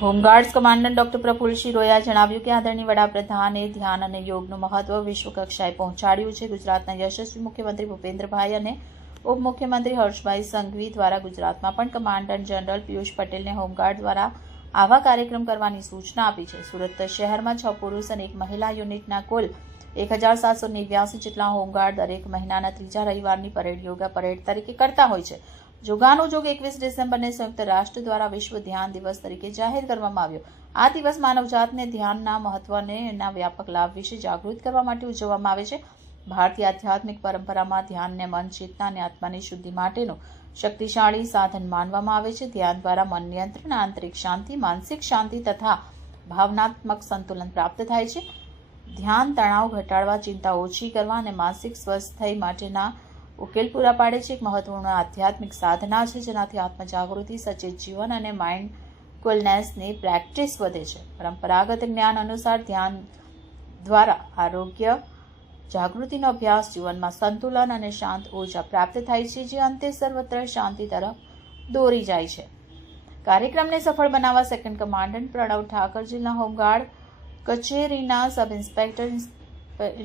Home guards commandant doctor પ્રફુલ્લ શિરોયાએ જણાવ્યું કે આદરણીય વડાપ્રધાને ધ્યાન અને યોગનું મહત્વ વિશ્વ કક્ષાએ પહોંચાડ્યું છે. ગુજરાતના યશસ્વી મુખ્યમંત્રી ભૂપેન્દ્રભાઈ અને ઉપમુખ્યમંત્રી હર્ષભાઈ સંઘવી દ્વારા ગુજરાતમાં પણ કમાન્ડન્ટ જનરલ પિયુષ પટેલને હોમગાર્ડ દ્વારા આવા કાર્યક્રમ કરવાની સૂચના આપી છે. સુરત શહેરમાં 6 પુરુષ અને 1 મહિલા યુનિટના કુલ 1789 જેટલા હોમગાર્ડ દરેક મહિનાના ત્રીજા રવિવારની પરેડ યોગા પરેડ તરીકે કરતા હોય છે. જોગાનુજોગ 21 ડિસેમ્બરને સંયુક્ત રાષ્ટ્ર દ્વારા વિશ્વ ધ્યાન દિવસ તરીકે જાહેર કરવામાં આવ્યો. આ દિવસ માનવજાતને ધ્યાનના મહત્વને એના વ્યાપક લાભ વિશે જાગૃત કરવા માટે ઉજવવામાં આવે છે. ભારતીય આધ્યાત્મિક પરંપરામાં ધ્યાનને મન, ચેતના અને આત્માની શુદ્ધિ માટેનું શક્તિશાળી સાધન માનવામાં આવે છે. ધ્યાન દ્વારા મન નિયંત્રણ, આંતરિક શાંતિ, માનસિક શાંતિ તથા ભાવનાત્મક સંતુલન પ્રાપ્ત થાય છે. ધ્યાન તણાવ ઘટાડવા, ચિંતા ઓછી કરવા અને માનસિક સ્વાસ્થ્ય માટેના ઉકેલ પૂરા પાડે છે. એક મહત્વપૂર્ણ આધ્યાત્મિક સાધના છે જેનાથી આત્મજાગૃતિ, સચેત જીવન અને માઇન્ડફુલનેસની પ્રેક્ટિસ વધે છે. પરંપરાગત જ્ઞાન અનુસાર ધ્યાન દ્વારા આરોગ્ય, જાગૃતિનો અભ્યાસ, જીવનમાં સંતુલન અને શાંત ઉર્જા પ્રાપ્ત થાય છે, જે અંતે સર્વત્ર શાંતિ તરફ દોરી જાય છે. કાર્યક્રમને સફળ બનાવવા સેકન્ડ કમાન્ડન્ટ પ્રણવ ઠાકર, જિલ્લા હોમગાર્ડ કચેરીના sub inspector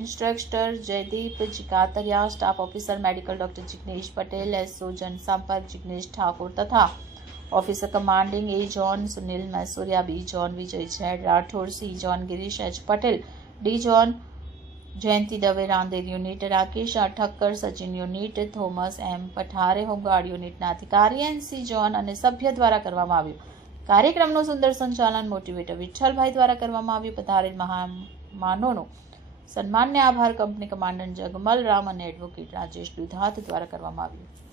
instructor Jaydeep Jikatariya, staff officer medical doctor Jignesh Patel, SO જનસંપર્ક જિગ્નેશ ઠાકોર તથા officer commanding A zone Sunil Maisuriya, B zone Vijay Z Rathod, C zone Girish H Patel, D zone Jayanti Dave, Rander unit Rakesh R Thakkar, Sachin unit Thomas M Pathare, home guard યુનિટના અધિકારી એનસી જોન અને સભ્ય દ્વારા કરવામાં આવ્યું. કાર્યક્રમનું સુંદર સંચાલન મોટિવેટર વિઠ્ઠલભાઈ દ્વારા કરવામાં આવ્યું. પધારેલ મહેમાનોનો સન્માનને આભાર કંપની કમાન્ડન્ટ જગમલ રામ અને એડવોકેટ રાજેશ દુધાત દ્વારા કરવામાં આવ્યું.